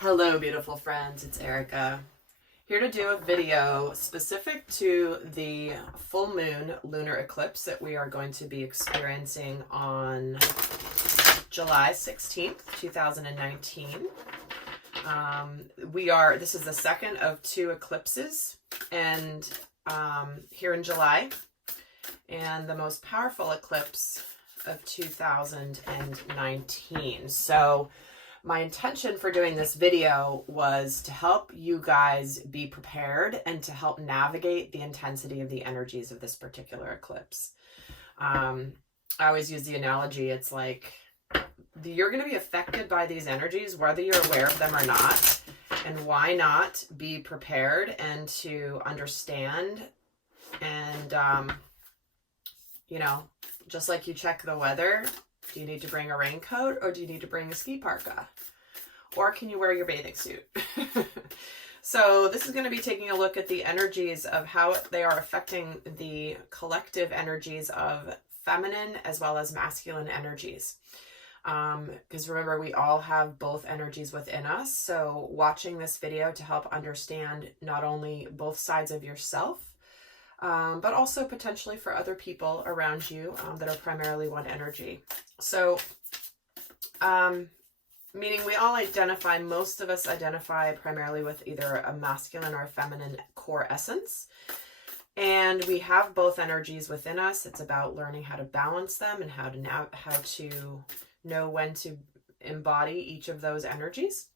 Hello, beautiful friends. It's Erika. Here to do a video specific to the full moon lunar eclipse that we are going to be experiencing on July 16th, 2019. This is the second of two eclipses and here in July, and the most powerful eclipse of 2019. So my intention for doing this video was to help you guys be prepared and to help navigate the intensity of the energies of this particular eclipse. I always use the analogy, it's like you're going to be affected by these energies whether you're aware of them or not, and why not be prepared and to understand and just like you check the weather. Do you need to bring a raincoat, or do you need to bring a ski parka? Or can you wear your bathing suit? So this is going to be taking a look at the energies of how they are affecting the collective energies of feminine as well as masculine energies. Because remember, we all have both energies within us. So watching this video to help understand not only both sides of yourself, but also potentially for other people around you that are primarily one energy. So, meaning most of us identify primarily with either a masculine or a feminine core essence. And we have both energies within us. It's about learning how to balance them and how to know when to embody each of those energies.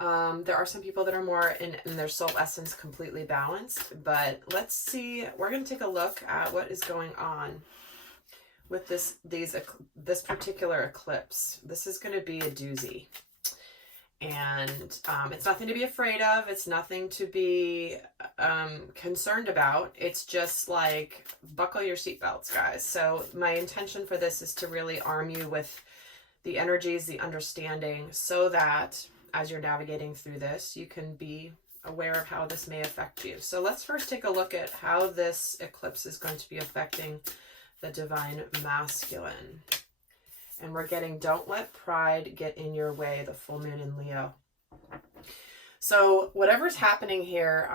There are some people that are more in their soul essence completely balanced, but let's see. We're going to take a look at what is going on with this particular eclipse. This is going to be a doozy, and it's nothing to be afraid of. It's nothing to be concerned about. It's just like, buckle your seatbelts, guys. So my intention for this is to really arm you with the energies, the understanding, so that as you're navigating through this, you can be aware of how this may affect you. So let's first take a look at how this eclipse is going to be affecting the divine masculine. And we're getting, don't let pride get in your way, the full moon in Leo. So whatever's happening here,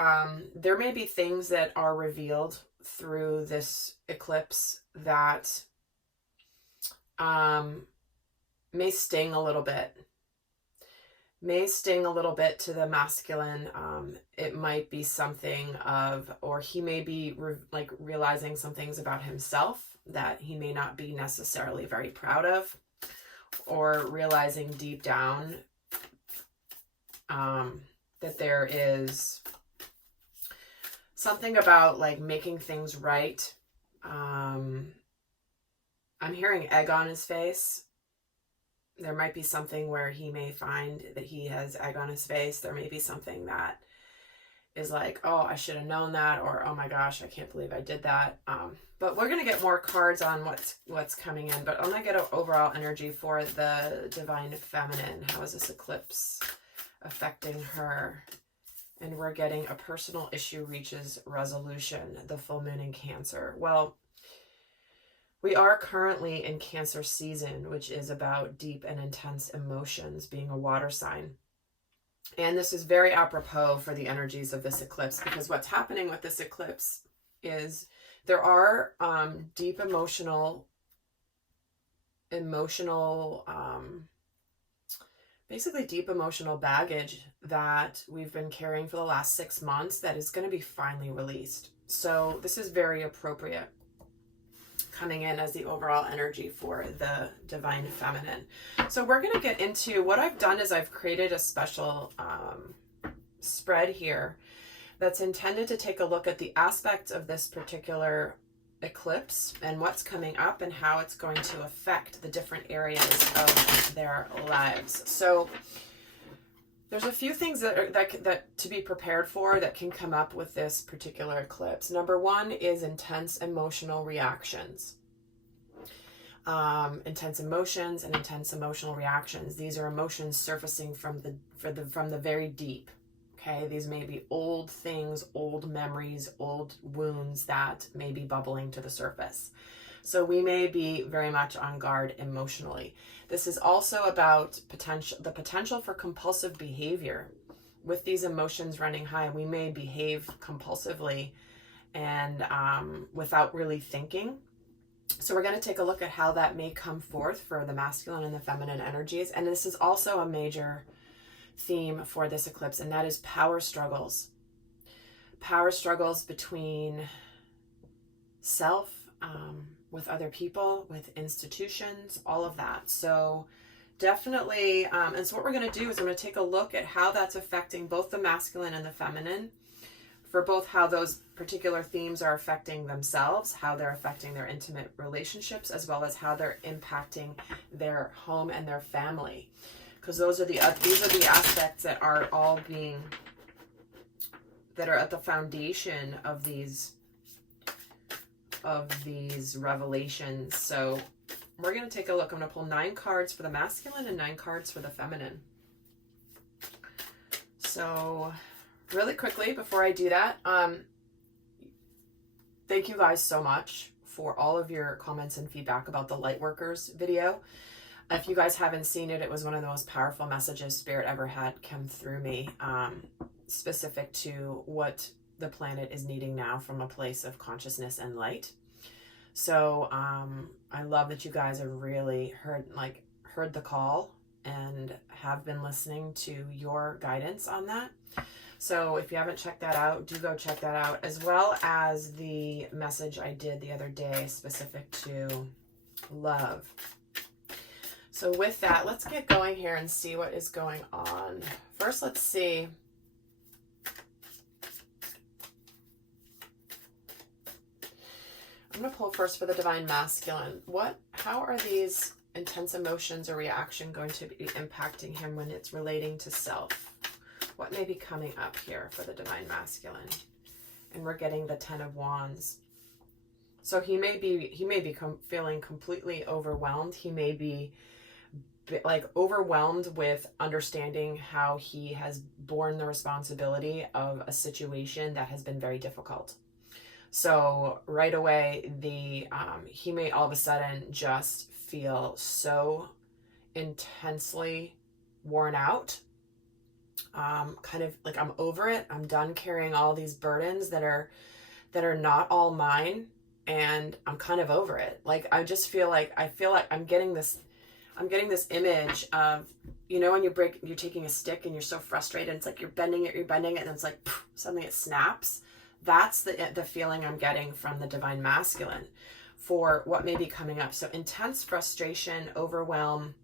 there may be things that are revealed through this eclipse that may sting a little bit. To the masculine. It might be something of, or he may be realizing some things about himself that he may not be necessarily very proud of, or realizing deep down that there is something about like making things right. I'm hearing egg on his face. There might be something where he may find that he has egg on his face. There may be something that is like, oh, I should have known that, or oh my gosh, I can't believe I did that. But we're going to get more cards on what's coming in. But I'm going to get an overall energy for the divine feminine. How is this eclipse affecting her? And we're getting a personal issue reaches resolution, the full moon in Cancer. Well, we are currently in Cancer season, which is about deep and intense emotions, being a water sign. And this is very apropos for the energies of this eclipse, because what's happening with this eclipse is there are deep emotional, basically deep emotional baggage that we've been carrying for the last 6 months that is going to be finally released. So this is very appropriate, coming in as the overall energy for the divine feminine. So we're going to get into what I've done is I've created a special spread here that's intended to take a look at the aspects of this particular eclipse and what's coming up and how it's going to affect the different areas of their lives. So there's a few things that to be prepared for that can come up with this particular eclipse. Number one is intense emotional reactions. Intense emotions and intense emotional reactions. These are emotions surfacing from the very deep. Okay, these may be old things, old memories, old wounds that may be bubbling to the surface. So we may be very much on guard emotionally. This is also about the potential for compulsive behavior. With these emotions running high, we may behave compulsively and without really thinking. So we're going to take a look at how that may come forth for the masculine and the feminine energies. And this is also a major theme for this eclipse, and that is power struggles. Power struggles between self, with other people, with institutions, all of that. So definitely, and so what we're going to do is I'm going to take a look at how that's affecting both the masculine and the feminine, for both how those particular themes are affecting themselves, how they're affecting their intimate relationships, as well as how they're impacting their home and their family. Because these are the aspects that are that are at the foundation of these revelations. So we're going to take a look. I'm going to pull 9 cards for the masculine and 9 cards for the feminine. So really quickly, before I do that, thank you guys so much for all of your comments and feedback about the Lightworkers video. If you guys haven't seen it, it was one of the most powerful messages Spirit ever had come through me, specific to what the planet is needing now from a place of consciousness and light. So I love that you guys have really heard the call and have been listening to your guidance on that. So if you haven't checked that out, do go check that out, as well as the message I did the other day specific to love. So with that, let's get going here and see what is going on. First, let's see. I'm going to pull first for the Divine Masculine. How are these intense emotions or reaction going to be impacting him when it's relating to self? What may be coming up here for the Divine Masculine? And we're getting the 10 of Wands. So he may be feeling completely overwhelmed. He may be overwhelmed with understanding how he has borne the responsibility of a situation that has been very difficult. So right away, he may all of a sudden just feel so intensely worn out. Kind of like, I'm over it. I'm done carrying all these burdens that are not all mine, and I'm kind of over it. Like, I feel like I'm getting this image of, when you're taking a stick and you're so frustrated, it's like you're bending it, and it's like poof, suddenly it snaps. That's the feeling I'm getting from the Divine Masculine for what may be coming up. So intense frustration, overwhelm,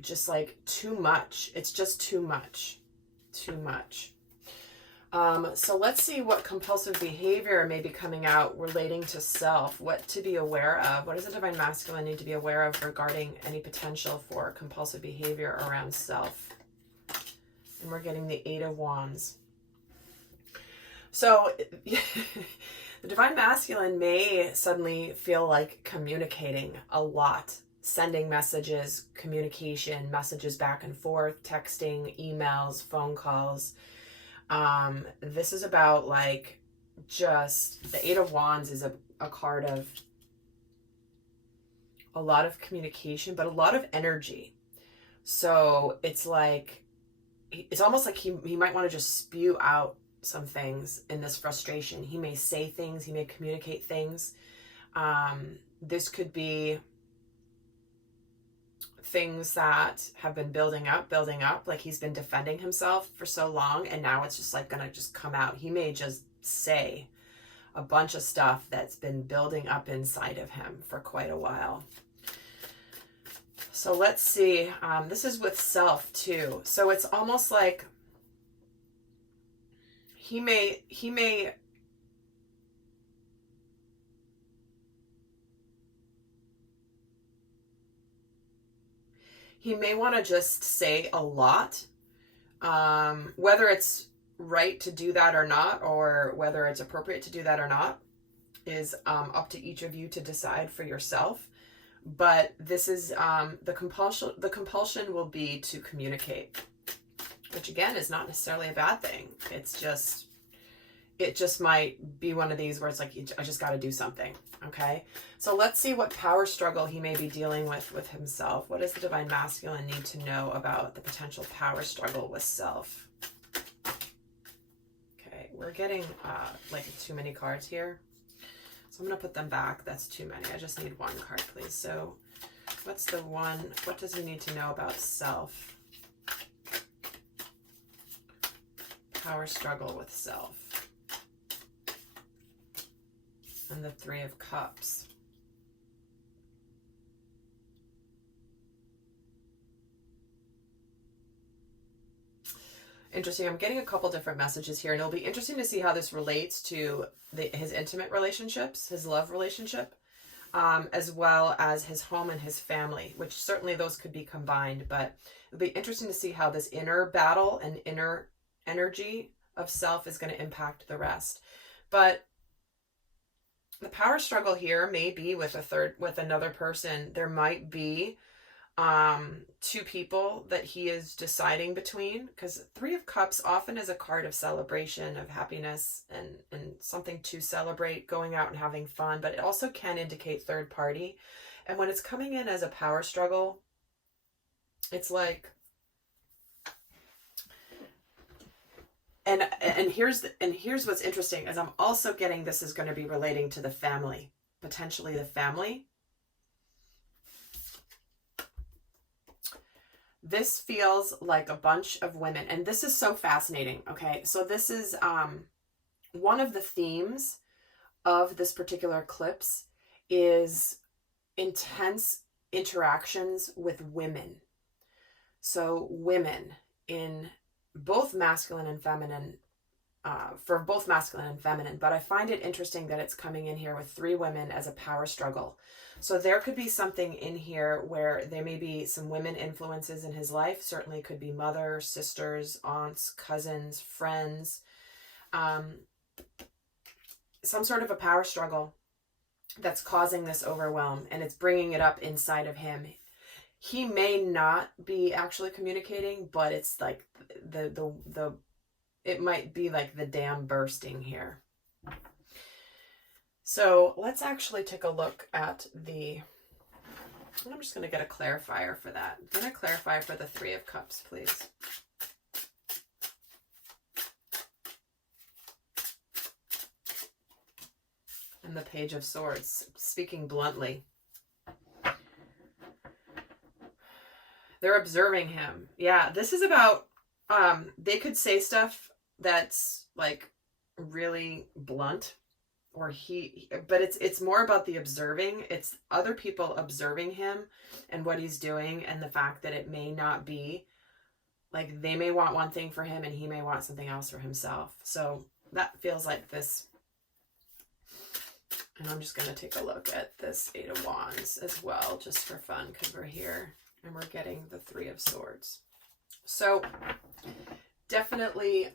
just like too much. It's just too much. So let's see what compulsive behavior may be coming out relating to self. What to be aware of. What does the Divine Masculine need to be aware of regarding any potential for compulsive behavior around self? And we're getting the 8 of Wands. So the Divine Masculine may suddenly feel like communicating a lot, sending messages, communication, messages back and forth, texting, emails, phone calls. This is about just the 8 of Wands is a card of a lot of communication, but a lot of energy. So it's almost like he might want to just spew out some things in this frustration. He may say things, he may communicate things. This could be things that have been building up, like he's been defending himself for so long, and now it's just gonna just come out. He may just say a bunch of stuff that's been building up inside of him for quite a while. So let's see. This is with self too. So it's almost like he may want to just say a lot, whether it's right to do that or not, or whether it's appropriate to do that or not, is up to each of you to decide for yourself. But this is the compulsion. The compulsion will be to communicate, which again is not necessarily a bad thing. It's just it just might be one of these where it's like, I just got to do something. Okay. So let's see what power struggle he may be dealing with himself. What does the divine masculine need to know about the potential power struggle with self? Okay. We're getting like too many cards here. So I'm going to put them back. That's too many. I just need one card, please. So what's the one? What does he need to know about self? Power struggle with self. And the Three of Cups. Interesting. I'm getting a couple different messages here, and it'll be interesting to see how this relates to his intimate relationships, his love relationship, as well as his home and his family, which certainly those could be combined, but it'll be interesting to see how this inner battle and inner energy of self is going to impact the rest. But the power struggle here may be with another person. There might be two people that he is deciding between, because Three of Cups often is a card of celebration, of happiness, and something to celebrate, going out and having fun, but it also can indicate third party. And when it's coming in as a power struggle, it's like, and here's what's interesting, is I'm also getting this is going to be relating to the family, potentially the family. This feels like a bunch of women, and this is so fascinating. Okay, so this is one of the themes of this particular eclipse is intense interactions with women. So women in both masculine and feminine, for both masculine and feminine, but I find it interesting that it's coming in here with three women as a power struggle. So there could be something in here where there may be some women influences in his life. Certainly could be mother, sisters, aunts, cousins, friends, some sort of a power struggle that's causing this overwhelm, and it's bringing it up inside of him. He may not be actually communicating, but it's like it might be like the dam bursting here. So let's actually take a look at I'm just going to get a clarifier for that. Get a clarifier for the Three of Cups, please. And the Page of Swords, speaking bluntly. They're observing him. Yeah, this is about, they could say stuff that's like really blunt, but it's more about the observing. It's other people observing him and what he's doing, and the fact that it may not be like, they may want one thing for him and he may want something else for himself. So that feels like this. And I'm just going to take a look at this Eight of Wands as well, just for fun, because we're here and we're getting the Three of Swords. So definitely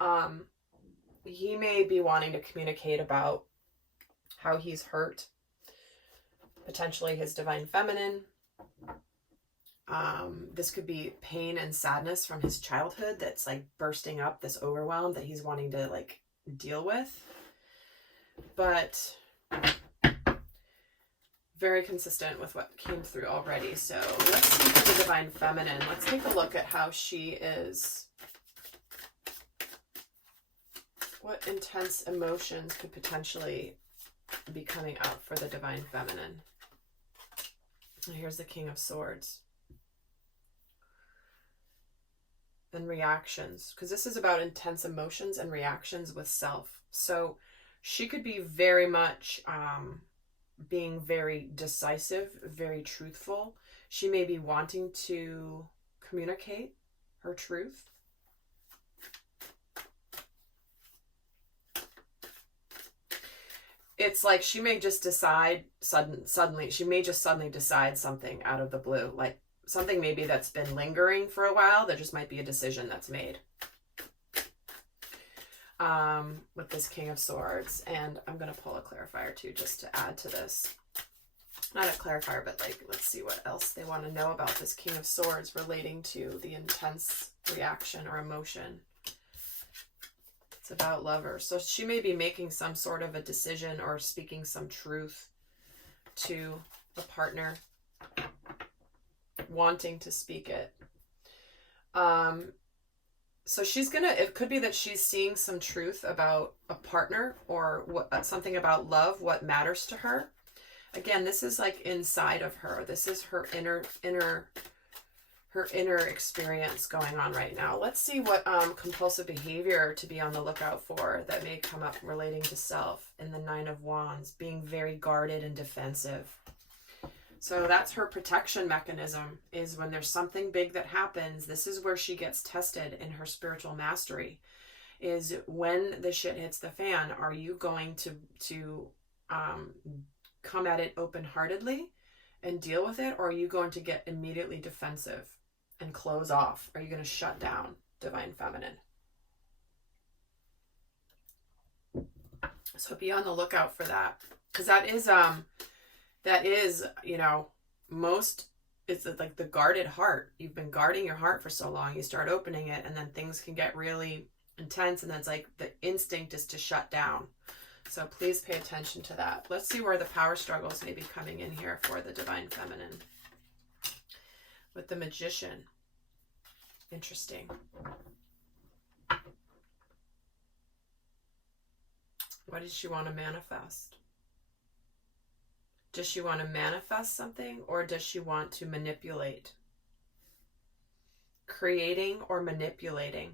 he may be wanting to communicate about how he's hurt, potentially his divine feminine. This could be pain and sadness from his childhood that's like bursting up, this overwhelm that he's wanting to like deal with. But very consistent with what came through already. So let's see for the divine feminine. Let's take a look at how she is. What intense emotions could potentially be coming out for the divine feminine? And here's the King of Swords. And reactions, because this is about intense emotions and reactions with self. So she could be very much being very decisive, very truthful. She may be wanting to communicate her truth. It's like she may just decide suddenly decide something out of the blue, like something maybe that's been lingering for a while. There just might be a decision that's made with this King of Swords. And I'm going to pull a clarifier too, just to add to this. Not a clarifier, but like, let's see what else they want to know about this King of Swords relating to the intense reaction or emotion. It's about Lovers. So she may be making some sort of a decision or speaking some truth to a partner, wanting to speak it. So she's gonna, it could be that she's seeing some truth about a partner or what, something about love, what matters to her. Again, this is like inside of her. This is her inner experience going on right now. Let's see what compulsive behavior to be on the lookout for that may come up relating to self in the Nine of Wands, being very guarded and defensive. So that's her protection mechanism, is when there's something big that happens, this is where she gets tested in her spiritual mastery, is when the shit hits the fan, are you going to come at it open-heartedly and deal with it, or are you going to get immediately defensive and close off? Are you going to shut down, Divine Feminine? So be on the lookout for that, because that is, you know, it's like the guarded heart. You've been guarding your heart for so long, you start opening it, and then things can get really intense, and then it's like the instinct is to shut down. So please pay attention to that. Let's see where the power struggles may be coming in here for the Divine Feminine. With the Magician. Interesting. What does she want to manifest? Does she want to manifest something, or does she want to manipulate? Creating or manipulating?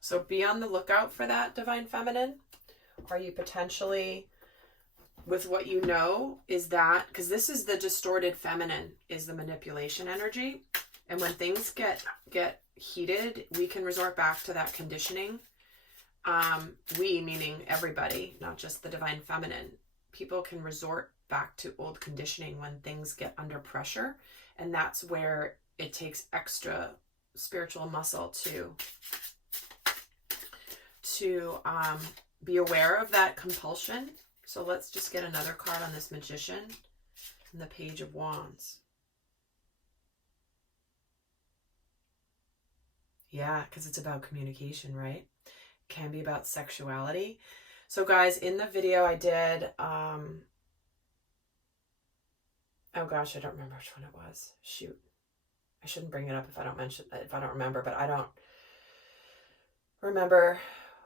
So be on the lookout for that, Divine Feminine. Are you potentially, with what you know, is that, because this is the distorted feminine, is the manipulation energy. And when things get heated, we can resort back to that conditioning. We, meaning everybody, not just the Divine Feminine. People can resort back to old conditioning when things get under pressure. And that's where it takes extra spiritual muscle to be aware of that compulsion. So let's just get another card on this Magician and the Page of Wands. Yeah, because it's about communication, right? It can be about sexuality. So guys, in the video I did, oh gosh, I don't remember which one it was. Shoot. I shouldn't bring it up if I don't remember, but I don't remember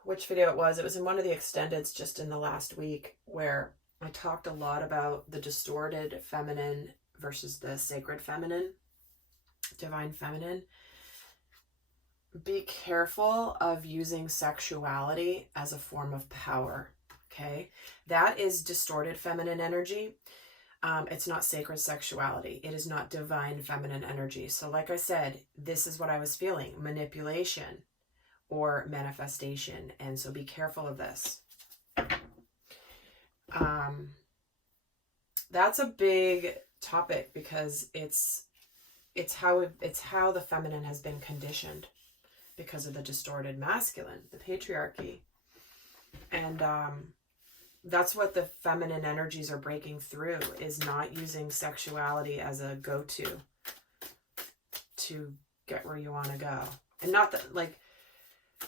which video it was. It was in one of the extendeds just in the last week, where I talked a lot about the distorted feminine versus the sacred feminine, Divine Feminine. Be careful of using sexuality as a form of power, okay? That is distorted feminine energy. It's not sacred sexuality. It is not divine feminine energy. So like I said, this is what I was feeling, manipulation or manifestation. And so be careful of this. That's a big topic, because it's how the feminine has been conditioned because of the distorted masculine, the patriarchy. And that's what the feminine energies are breaking through, is not using sexuality as a go-to to get where you want to go. And not that, like,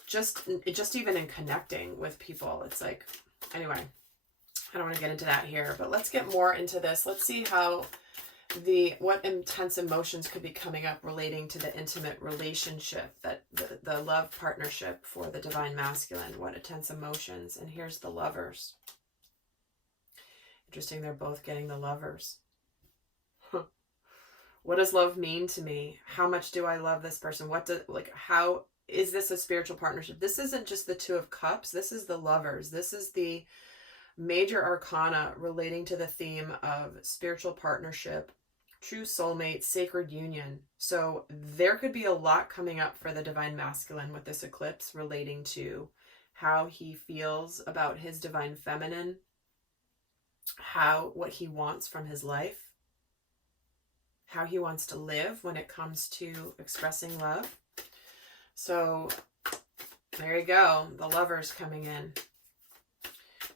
just even in connecting with people, it's like, anyway, I don't want to get into that here, but let's get more into this. Let's see how what intense emotions could be coming up relating to the intimate relationship, that the love partnership for the Divine Masculine. What intense emotions. And here's the Lovers. Interesting, they're both getting the Lovers. What does love mean to me? How much do I love this person? How is this a spiritual partnership? This isn't just the Two of Cups. This is the Lovers. This is the major arcana relating to the theme of spiritual partnership, true soulmate, sacred union. So there could be a lot coming up for the Divine Masculine with this eclipse, relating to how he feels about his Divine Feminine, what he wants from his life, how he wants to live when it comes to expressing love. So there you go, the Lovers coming in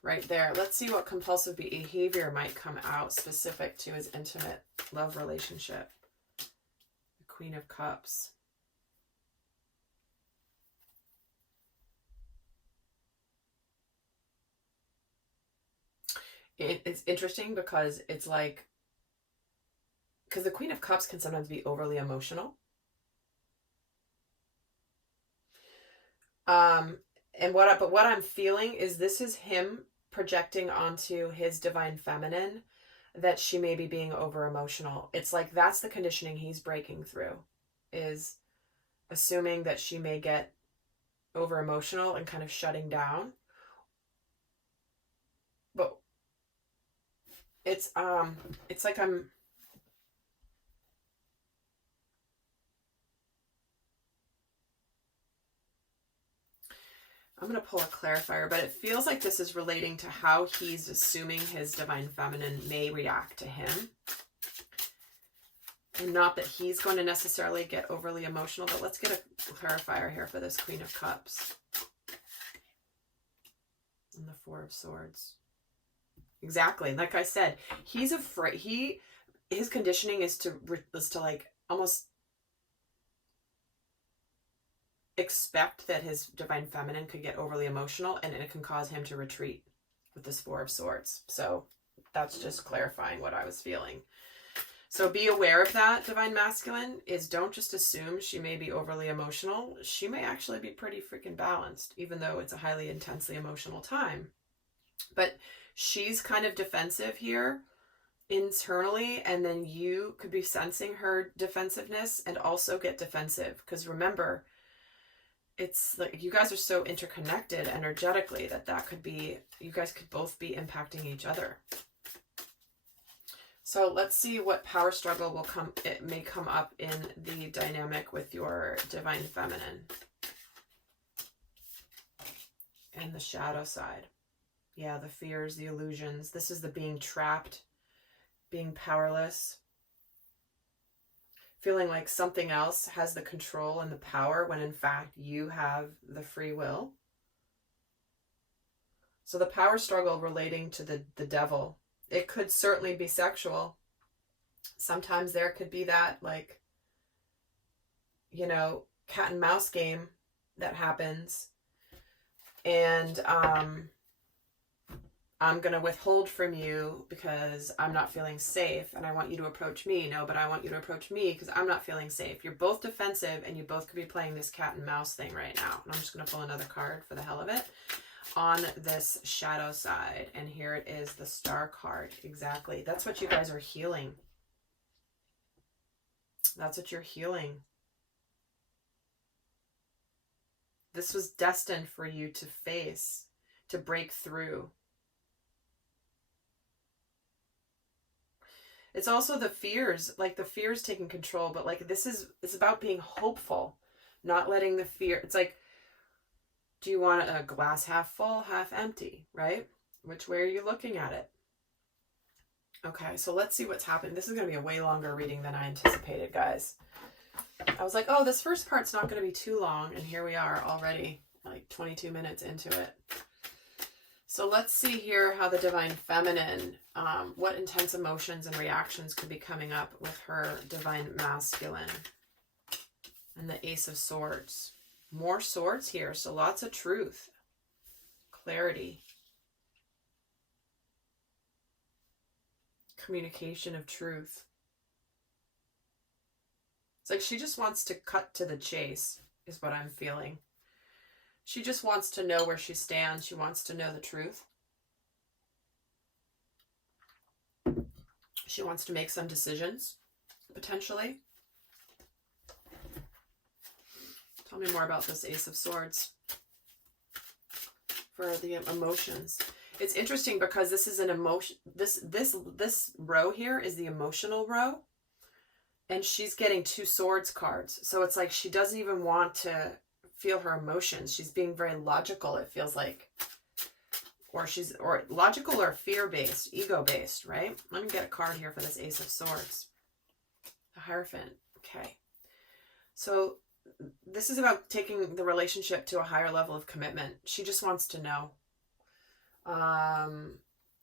right there. Let's see what compulsive behavior might come out specific to his intimate love relationship. The Queen of Cups. it's interesting because it's like, because the Queen of Cups can sometimes be overly emotional. But what I'm feeling is this is him projecting onto his divine feminine that she may be being over emotional. It's like that's the conditioning he's breaking through, is assuming that she may get over emotional and kind of shutting down. But it's like I'm going to pull a clarifier, but it feels like this is relating to how he's assuming his divine feminine may react to him. And not that he's going to necessarily get overly emotional, but let's get a clarifier here for this Queen of Cups. And the Four of Swords. Exactly. Like I said, he's afraid. His conditioning is to like almost expect that his divine feminine could get overly emotional, and it can cause him to retreat with this Four of Swords. So that's just clarifying what I was feeling. So be aware of that, divine masculine, is don't just assume she may be overly emotional. She may actually be pretty freaking balanced, even though it's a highly intensely emotional time. But she's kind of defensive here internally, and then you could be sensing her defensiveness and also get defensive. Because remember, it's like you guys are so interconnected energetically that could be, you guys could both be impacting each other. So let's see what power struggle may come up in the dynamic with your divine feminine. And the shadow side. Yeah, the fears, the illusions. This is the being trapped, being powerless. Feeling like something else has the control and the power when in fact you have the free will. So the power struggle relating to the devil. It could certainly be sexual. Sometimes there could be that, like, you know, cat and mouse game that happens. And I'm going to withhold from you because I'm not feeling safe and I want you to approach me. No, but I want you to approach me because I'm not feeling safe. You're both defensive and you both could be playing this cat and mouse thing right now. And I'm just going to pull another card for the hell of it on this shadow side. And here it is, the Star card. Exactly. That's what you guys are healing. That's what you're healing. This was destined for you to face, to break through. It's also the fears, like the fears taking control, but like it's about being hopeful, not letting the fear, it's like, do you want a glass half full, half empty, right? Which way are you looking at it? Okay, so let's see what's happening. This is going to be a way longer reading than I anticipated, guys. I was like, oh, this first part's not going to be too long, and here we are already, like 22 minutes into it. So let's see here how the divine feminine, what intense emotions and reactions could be coming up with her divine masculine. And the Ace of Swords. More swords here, so lots of truth, clarity, communication of truth. It's like she just wants to cut to the chase, is what I'm feeling. She just wants to know where she stands. She wants to know the truth. She wants to make some decisions, potentially. Tell me more about this Ace of Swords for the emotions. It's interesting because this is an emotion. This row here is the emotional row, and she's getting 2 swords cards. So it's like she doesn't even want to feel her emotions. She's being very logical, it feels like. Or logical or fear-based, ego-based, right? Let me get a card here for this Ace of Swords. The Hierophant. Okay. So this is about taking the relationship to a higher level of commitment. She just wants to know.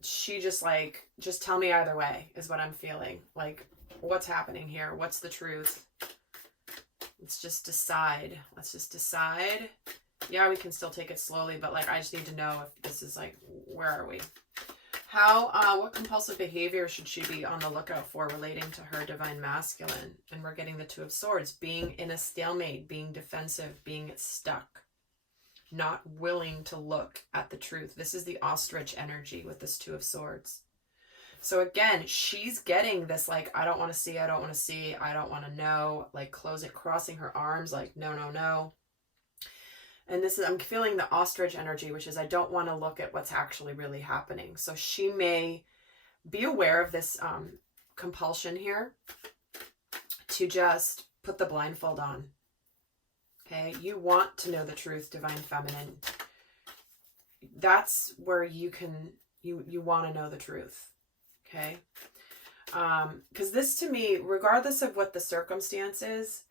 She just like, just tell me either way is what I'm feeling. Like, what's happening here? What's the truth? Let's just decide. Let's just decide. Yeah, we can still take it slowly, but like, I just need to know if this is like, where are we? What compulsive behavior should she be on the lookout for relating to her divine masculine? And we're getting the Two of Swords, being in a stalemate, being defensive, being stuck, not willing to look at the truth. This is the ostrich energy with this Two of Swords. So again, she's getting this, like, I don't want to see, I don't want to see, I don't want to know, like crossing her arms, like, no, no, no. And this is, I'm feeling the ostrich energy, which is I don't want to look at what's actually really happening. So she may be aware of this compulsion here to just put the blindfold on. Okay, you want to know the truth, divine feminine. That's where you can, you want to know the truth. Okay, because this, to me, regardless of what the circumstance is,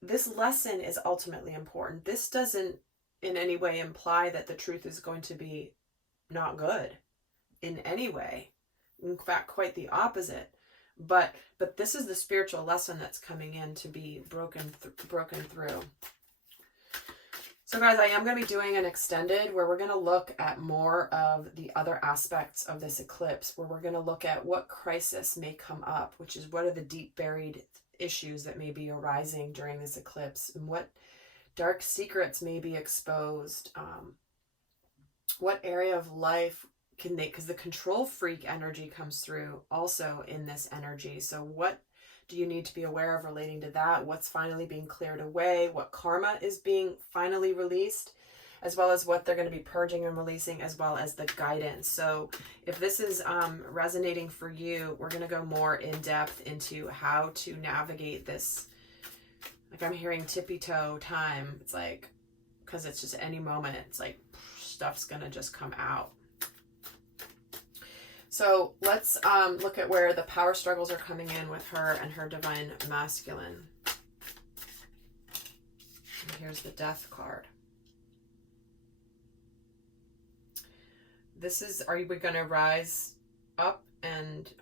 this lesson is ultimately important. This doesn't in any way imply that the truth is going to be not good in any way. In fact, quite the opposite. But this is the spiritual lesson that's coming in to be broken through. So guys, I am going to be doing an extended where we're going to look at more of the other aspects of this eclipse, where we're going to look at what crisis may come up, which is what are the deep buried issues that may be arising during this eclipse, and what dark secrets may be exposed. What area of life can they, because the control freak energy comes through also in this energy. So what do you need to be aware of relating to that? What's finally being cleared away? What karma is being finally released? As well as what they're going to be purging and releasing, as well as the guidance. So if this is resonating for you, we're going to go more in depth into how to navigate this. Like, I'm hearing tippy toe time. It's like, because it's just any moment, it's like stuff's going to just come out. So let's look at where the power struggles are coming in with her and her divine masculine. And here's the Death card. This is, are we going to rise up and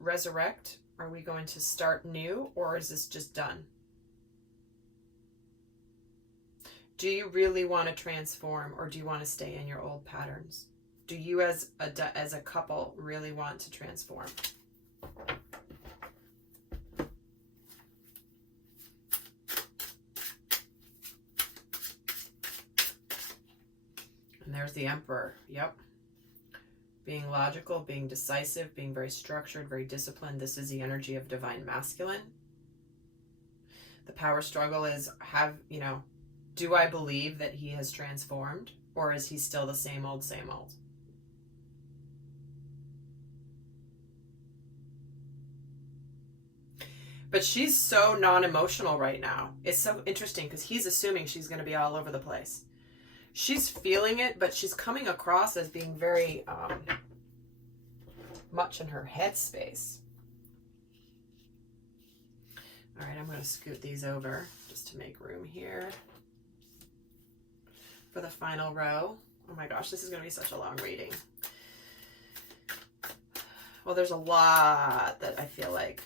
resurrect? Are we going to start new, or is this just done? Do you really want to transform, or do you want to stay in your old patterns? Do you as a couple really want to transform? And there's the Emperor. Yep. Being logical, being decisive, being very structured, very disciplined. This is the energy of divine masculine. The power struggle is, do I believe that he has transformed, or is he still the same old, same old? But she's so non-emotional right now. It's so interesting because he's assuming she's going to be all over the place. She's feeling it, but she's coming across as being very much in her head space. All right, I'm going to scoot these over just to make room here for the final row. Oh my gosh, this is going to be such a long reading. Well, there's a lot that I feel like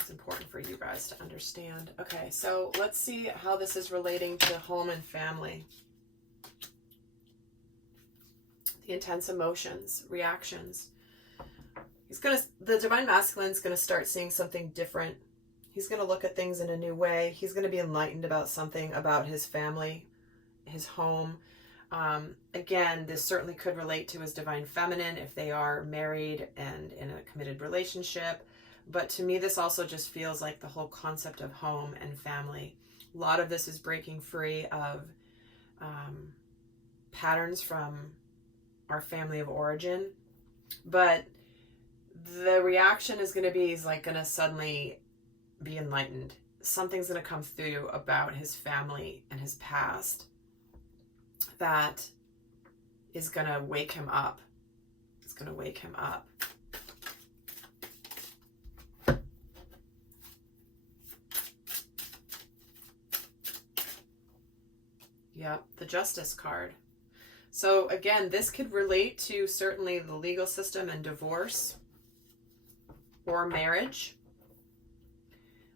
it's important for you guys to understand. Okay, so let's see how this is relating to home and family. The intense emotions, reactions. The divine masculine is going to start seeing something different. He's going to look at things in a new way. He's going to be enlightened about something about his family, his home. Again, this certainly could relate to his divine feminine if they are married and in a committed relationship. But to me, this also just feels like the whole concept of home and family. A lot of this is breaking free of patterns from our family of origin. But the reaction is going to be, he's like going to suddenly be enlightened. Something's going to come through about his family and his past that is going to wake him up. It's going to wake him up. Yep, the Justice card. So again, this could relate to certainly the legal system and divorce or marriage,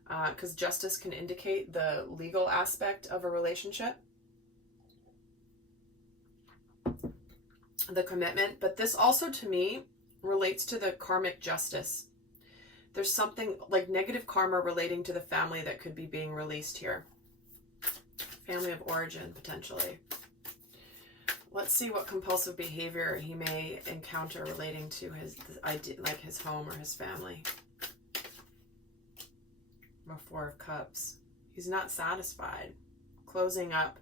because justice can indicate the legal aspect of a relationship. the commitment. But this also, to me, relates to the karmic justice. There's something like negative karma relating to the family that could be being released here. Family of origin, potentially. Let's see what compulsive behavior he may encounter relating to his idea, like his home or his family. The Four of Cups. He's not satisfied. Closing up.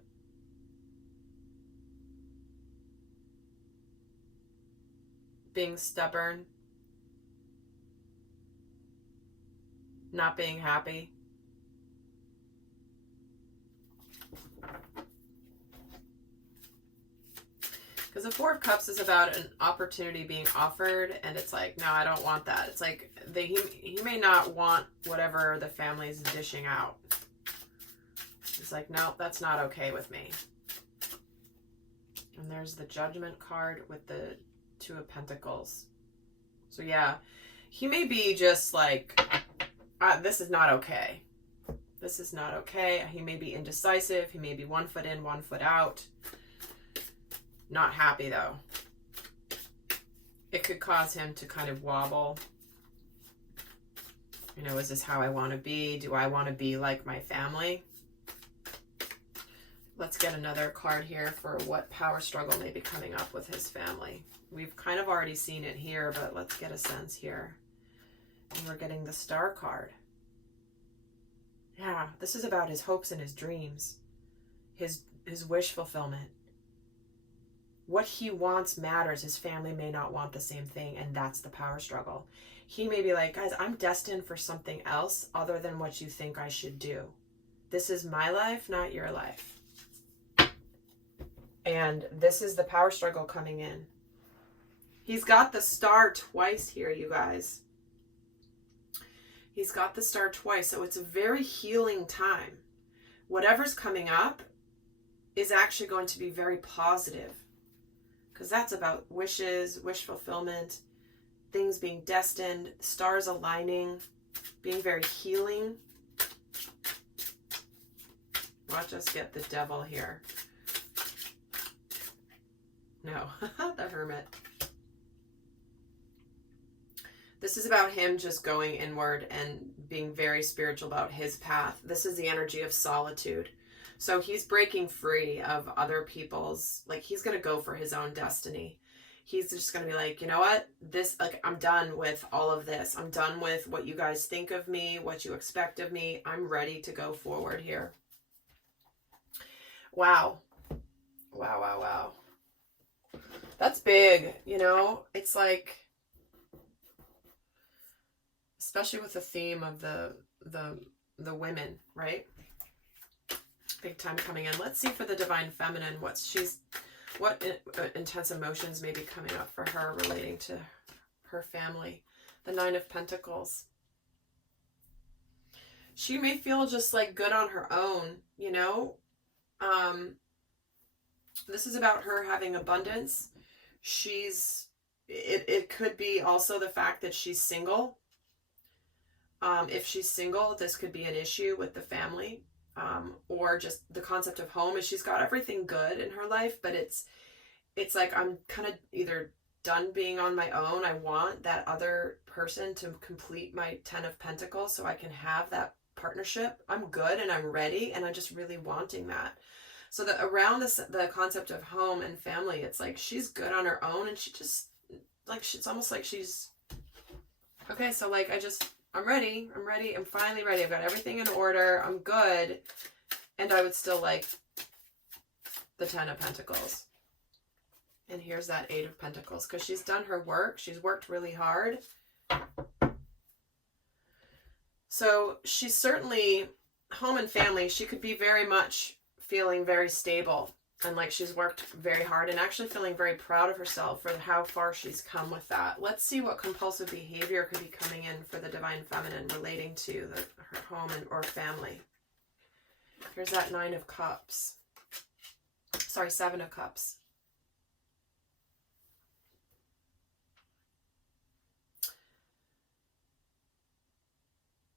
Being stubborn. Not being happy. Because the Four of Cups is about an opportunity being offered, and it's like, no, I don't want that. It's like he may not want whatever the family's dishing out. It's like, no, that's not okay with me. And there's the Judgment card with the Two of Pentacles. So yeah, he may be just like, this is not okay. This is not okay. He may be indecisive. He may be 1 foot in, 1 foot out. Not happy though. It could cause him to kind of wobble. You know, is this how I want to be? Do I want to be like my family? Let's get another card here for what power struggle may be coming up with his family. We've kind of already seen it here, but let's get a sense here. And we're getting the Star card. Yeah, this is about his hopes and his dreams. His wish fulfillment. What he wants matters. His family may not want the same thing, and that's the power struggle. He may be like, guys, I'm destined for something else other than what you think I should do. This is my life, not your life. And this is the power struggle coming in. He's got the Star twice here, you guys. He's got the Star twice, so it's a very healing time. Whatever's coming up is actually going to be very positive. Because that's about wishes, wish fulfillment, things being destined, stars aligning, being very healing. Watch us get the Devil here. No, the Hermit. This is about him just going inward and being very spiritual about his path. This is the energy of solitude. So he's breaking free of other people's, like he's going to go for his own destiny. He's just going to be like, you know what? I'm done with all of this. I'm done with what you guys think of me, what you expect of me. I'm ready to go forward here. Wow. Wow, wow, wow. That's big, you know? It's like, especially with the theme of the women, right? Big time coming in. Let's see for the Divine Feminine what intense emotions may be coming up for her relating to her family. The Nine of Pentacles. She may feel just like good on her own, you know. This is about her having abundance. It could be also the fact that she's single. If she's single, this could be an issue with the family. Or just the concept of home is she's got everything good in her life, but it's like I'm kind of either done being on my own. I want that other person to complete my 10 of Pentacles so I can have that partnership. I'm good and I'm ready and I'm just really wanting that. So that around the concept of home and family, it's like she's good on her own and she just like it's almost like she's okay. So like I'm ready. I'm finally ready. I've got everything in order. I'm good. And I would still like the 10 of Pentacles. And here's that 8 of Pentacles because she's done her work. She's worked really hard. So she's certainly home and family. She could be very much feeling very stable and like she's worked very hard and actually feeling very proud of herself for how far she's come with that. Let's see what compulsive behavior could be coming in for the Divine Feminine relating to her home or family. Here's that 9 of Cups. Sorry, 7 of Cups.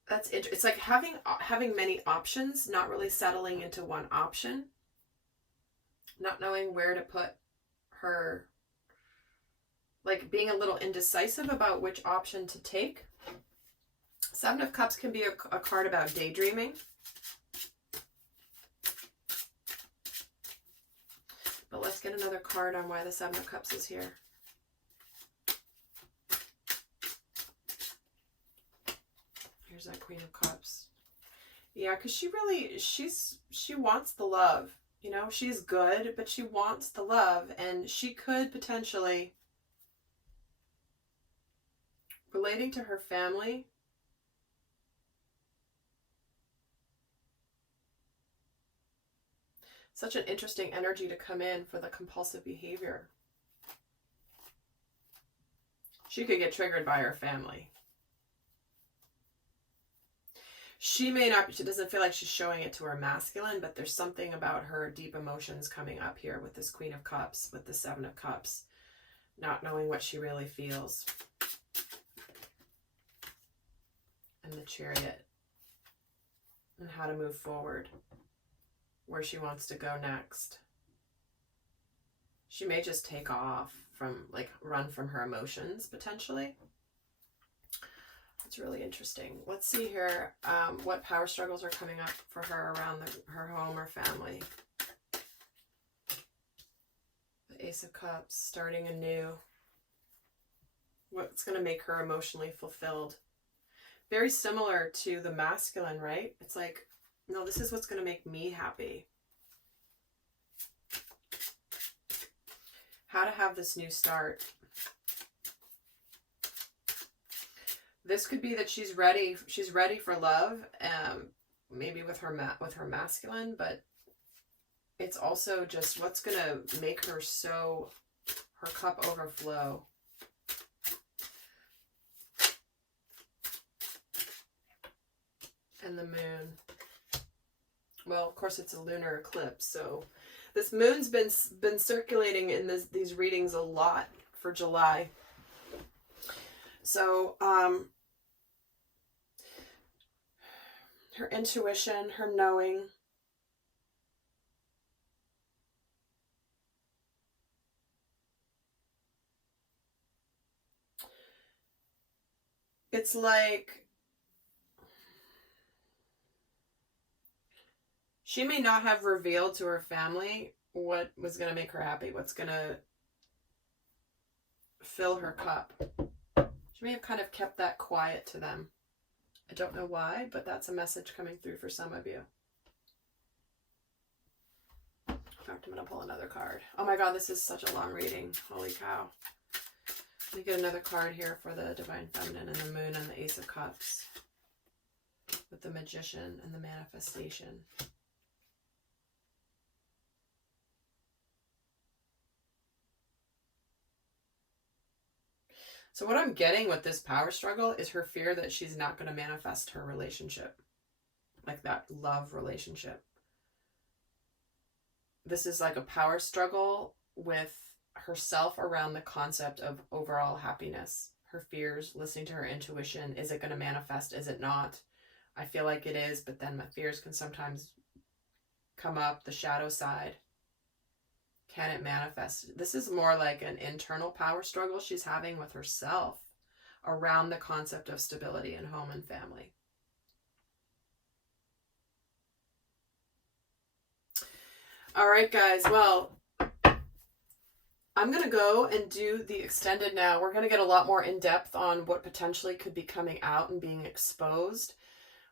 That's interesting. It's like having many options, not really settling into one option. Not knowing where to put her like being a little indecisive about which option to take. Seven of Cups can be a card about daydreaming. But let's get another card on why the Seven of Cups is here. Here's that Queen of Cups. Yeah, because she wants the love. You know, she's good, but she wants the love. And she could potentially, relating to her family, such an interesting energy to come in for the compulsive behavior. She could get triggered by her family. She may not, she doesn't feel like she's showing it to her masculine, but there's something about her deep emotions coming up here with this Queen of Cups, with the Seven of Cups, not knowing what she really feels. And the Chariot, and how to move forward, where she wants to go next. She may just take off from, like, run from her emotions, potentially. It's really interesting. Let's see here what power struggles are coming up for her around her home or family. The Ace of Cups, starting anew. What's going to make her emotionally fulfilled? Very similar to the masculine, right? It's like, no, this is what's going to make me happy. How to have this new start. This could be that she's ready for love, maybe with her masculine, but it's also just what's going to make her her cup overflow. And the moon. Well, of course, it's a lunar eclipse, so this moon's been circulating in these readings a lot for July. So, her intuition, her knowing. It's like she may not have revealed to her family what was going to make her happy, what's going to fill her cup. She may have kind of kept that quiet to them. I don't know why, but that's a message coming through for some of you. In fact, I'm going to pull another card. Oh my God, this is such a long reading. Holy cow. Let me get another card here for the Divine Feminine and the Moon and the Ace of Cups. With the Magician and the Manifestation. So what I'm getting with this power struggle is her fear that she's not going to manifest her relationship. Like that love relationship. This is like a power struggle with herself around the concept of overall happiness. Her fears, listening to her intuition. Is it going to manifest? Is it not? I feel like it is, but then my fears can sometimes come up, the shadow side. Can it manifest? This is more like an internal power struggle she's having with herself around the concept of stability in home and family. All right, guys. Well, I'm going to go and do the extended now. We're going to get a lot more in depth on what potentially could be coming out and being exposed.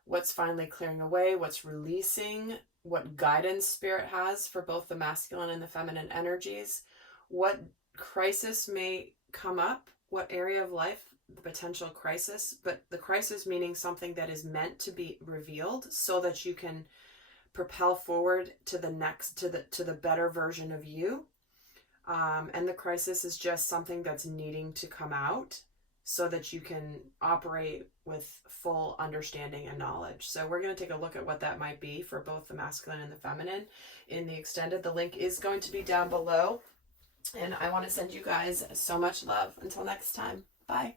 What's finally clearing away, what's releasing, what guidance Spirit has for both the masculine and the feminine energies, what crisis may come up, what area of life, the potential crisis, but the crisis meaning something that is meant to be revealed so that you can propel forward to the next, to the better version of you. And the crisis is just something that's needing to come out so that you can operate with full understanding and knowledge. So we're going to take a look at what that might be for both the masculine and the feminine in the extended. The link is going to be down below. And I want to send you guys so much love. Until next time. Bye.